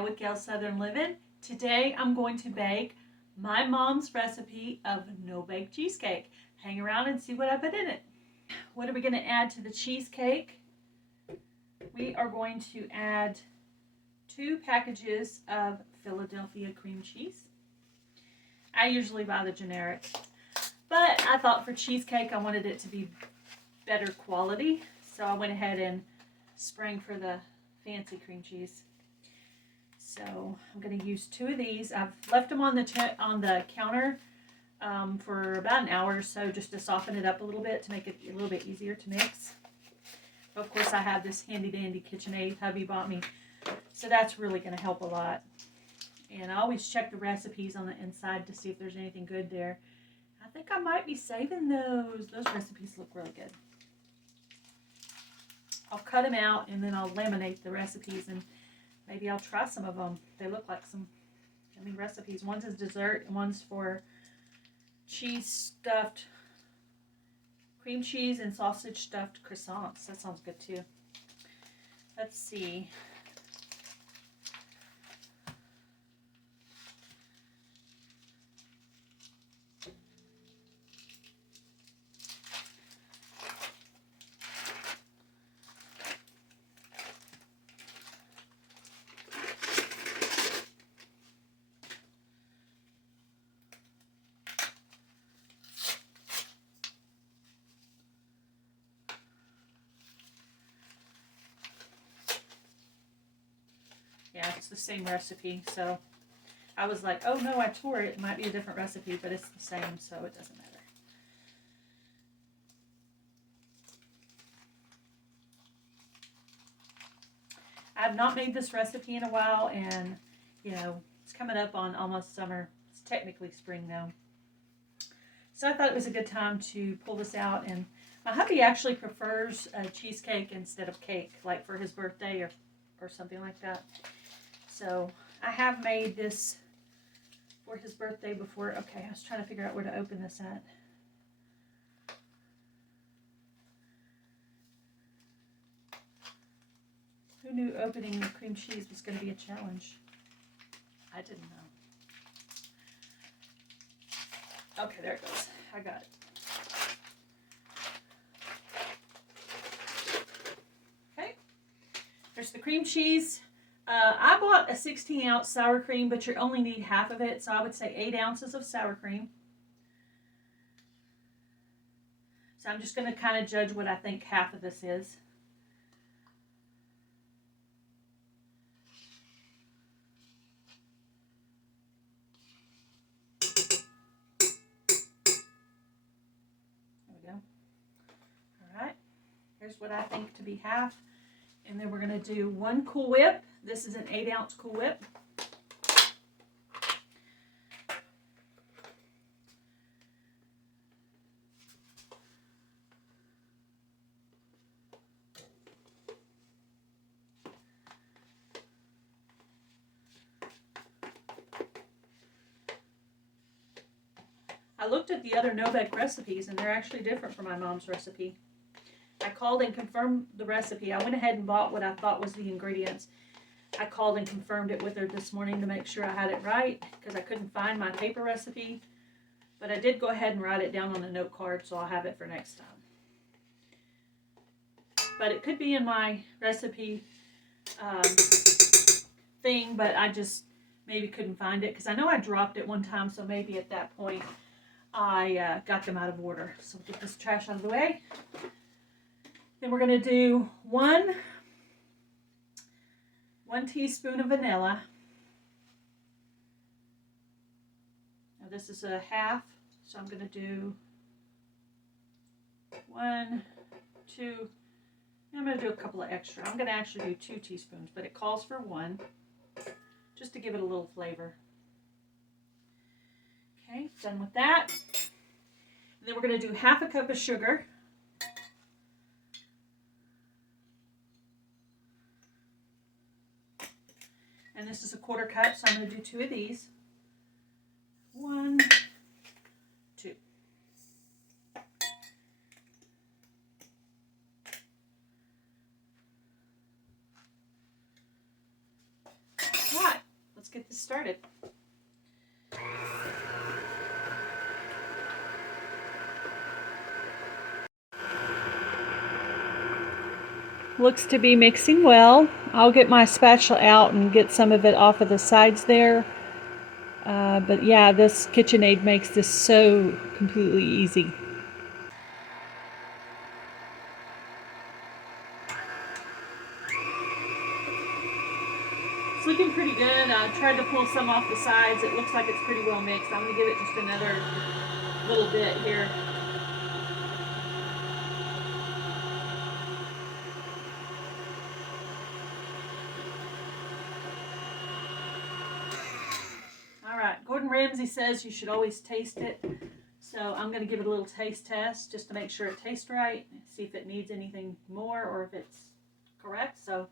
Gail with Gail Southern Living. Today I'm going to bake my mom's recipe of no bake cheesecake. Hang around and see what I put in it. What are we going to add to the cheesecake? We are going to add 2 packages of Philadelphia cream cheese. I usually buy the generic, but I thought for cheesecake I wanted it to be better quality, so I went ahead and sprang for the fancy cream cheese. So I'm going to use 2 of these. I've left them on the counter for about an hour or so, just to soften it up a little bit, to make it a little bit easier to mix. Of course, I have this handy dandy KitchenAid hubby bought me, so that's really going to help a lot. And I always check the recipes on the inside to see if there's anything good there. I think I might be saving those. Those recipes look really good. I'll cut them out and then I'll laminate the recipes, and maybe I'll try some of them. They look like some yummy recipes. One's is dessert and one's for cheese stuffed, cream cheese and sausage stuffed croissants. That sounds good too. Let's see. Yeah, it's the same recipe, so I was like, oh no, I tore it. It might be a different recipe, but it's the same, so it doesn't matter. I've not made this recipe in a while, and you know, it's coming up on almost summer. It's technically spring now. So I thought it was a good time to pull this out, and my hubby actually prefers cheesecake instead of cake, like for his birthday or something like that. So I have made this for his birthday before. Okay, I was trying to figure out where to open this at. Who knew opening the cream cheese was going to be a challenge? I didn't know. Okay, there it goes. I got it. Okay, there's the cream cheese. I bought a 16-ounce sour cream, but you only need half of it, so I would say 8 ounces of sour cream. So I'm just going to kind of judge what I think half of this is. There we go. All right. Here's what I think to be half. And then we're going to do 1 Cool Whip. This is an 8-ounce Cool Whip. I looked at the other no bake recipes, and they're actually different from my mom's recipe. I called and confirmed the recipe. I went ahead and bought what I thought was the ingredients. I called and confirmed it with her this morning to make sure I had it right, because I couldn't find my paper recipe. But I did go ahead and write it down on a note card, so I'll have it for next time. But it could be in my recipe thing, but I just maybe couldn't find it, because I know I dropped it one time, so maybe at that point I got them out of order. So we'll get this trash out of the way. Then we're going to do one teaspoon of vanilla. Now this is a half, so I'm going to do 1, 2, I'm going to do a couple of extra. I'm going to actually do 2 teaspoons, but it calls for 1, just to give it a little flavor. Okay, done with that. And then we're going to do half a cup of sugar. And this is a 1/4 cup, so I'm going to do 2 of these. 1, 2. Right. get this started. Looks to be mixing well. I'll get my spatula out and get some of it off of the sides there. But yeah, this KitchenAid makes this so completely easy. It's looking pretty good. I tried to pull some off the sides. It looks like it's pretty well mixed. I'm going to give it just another little bit here. All right, Gordon Ramsay says you should always taste it. So I'm going to give it a little taste test just to make sure it tastes right, see if it needs anything more or if it's correct. So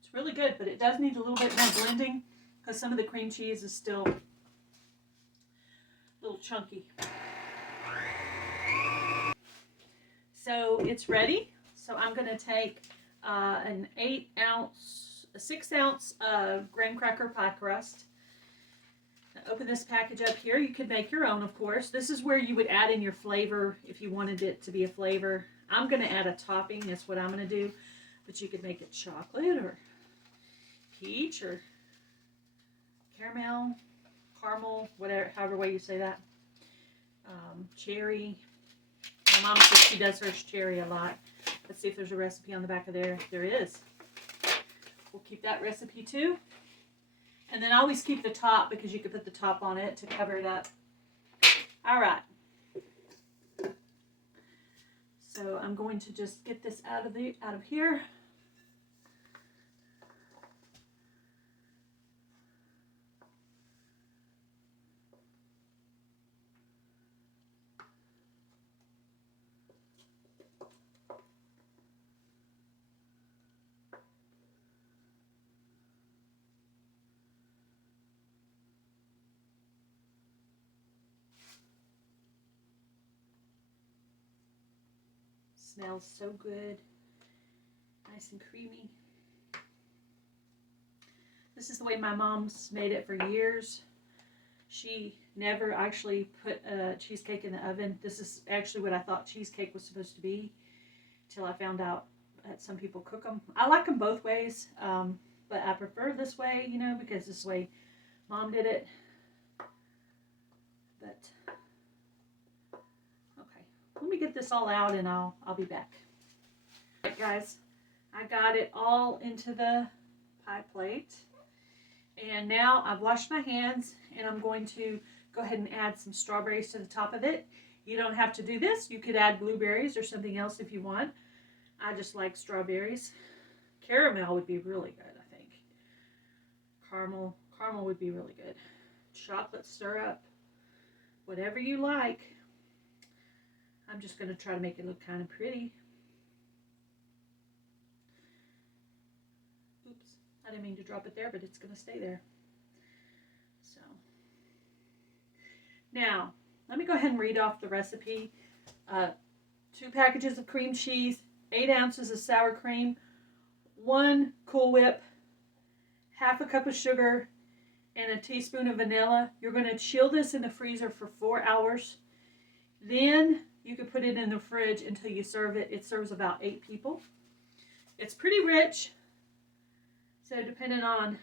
it's really good, but it does need a little bit more blending because some of the cream cheese is still a little chunky. So it's ready. So I'm going to take an 6-ounce graham cracker pie crust. Now open this package up here. You could make your own, of course. This is where you would add in your flavor if you wanted it to be a flavor. I'm going to add a topping. That's what I'm going to do. But you could make it chocolate or peach or caramel, whatever, however way you say that. Cherry. My mom says she does hers cherry a lot. Let's see if there's a recipe on the back of there. There is. We'll keep that recipe too. And then always keep the top because you could put the top on it to cover it up. All right. So I'm going to just get this out of here. Smells so good, nice and creamy. This is the way my mom's made it for years. She never actually put a cheesecake in the oven. This is actually what I thought cheesecake was supposed to be till I found out that some people cook them. I like them both ways, but I prefer this way, you know, because this way Mom did it. But okay, let me get this all out and I'll be back. All right, guys, I got it all into the pie plate. And now I've washed my hands and I'm going to go ahead and add some strawberries to the top of it. You don't have to do this. You could add blueberries or something else if you want. I just like strawberries. Caramel would be really good, I think. Caramel would be really good. Chocolate syrup, whatever you like. I'm just going to try to make it look kind of pretty. Oops, I didn't mean to drop it there, but it's going to stay there. So, now, let me go ahead and read off the recipe. 2 packages of cream cheese, 8 ounces of sour cream, 1 Cool Whip, half a cup of sugar, and a teaspoon of vanilla. You're going to chill this in the freezer for 4 hours. Then you can put it in the fridge until you serve it. It serves about 8 people. It's pretty rich, so depending on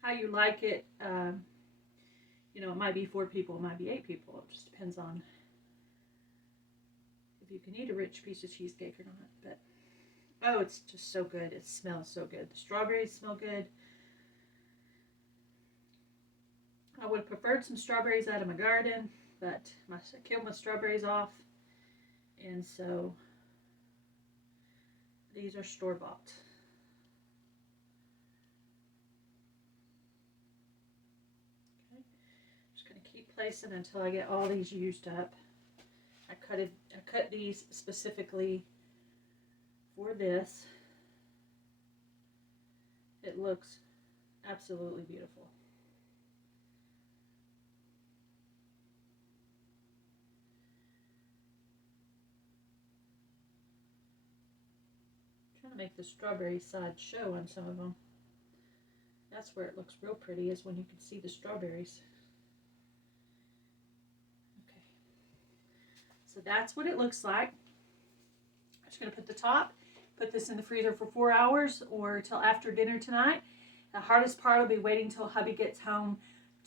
how you like it, you know, it might be 4 people, it might be 8 people. It just depends on if you can eat a rich piece of cheesecake or not. But oh, it's just so good. It smells so good. The strawberries smell good. I would have preferred some strawberries out of my garden, but I killed my strawberries off, and so these are store-bought. Okay, just going to keep placing until I get all these used up. I cut these specifically for this. It looks absolutely beautiful. Kind of make the strawberry side show on some of them. That's where it looks real pretty, is when you can see the strawberries. Okay, so that's what it looks like. I'm just going to put the top, put this in the freezer for 4 hours or till after dinner tonight. The hardest part will be waiting till hubby gets home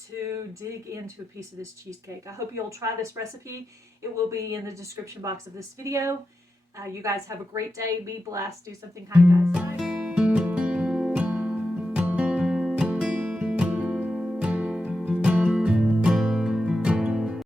to dig into a piece of this cheesecake. I hope you'll try this recipe. It will be in the description box of this video. You guys have a great day. Be blessed. Do something kind, guys.